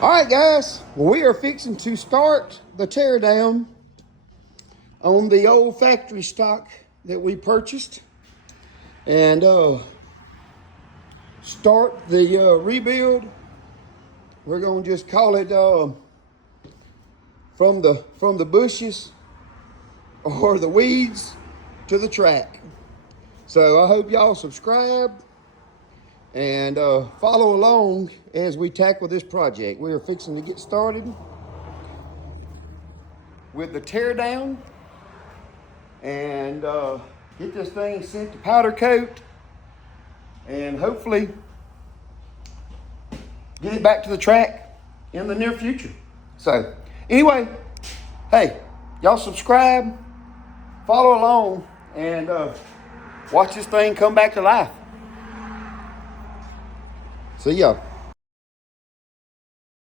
All right, guys. Well, we are fixing to start the tear down on the old factory stock that we purchased, and start the rebuild. We're gonna just call it from the bushes or the weeds to the track. So I hope y'all subscribe and follow along as we tackle this project. We are fixing to get started with the tear down and get this thing sent to powder coat and hopefully get it back to the track in the near future. So anyway, hey, y'all subscribe, follow along, and watch this thing come back to life. See ya.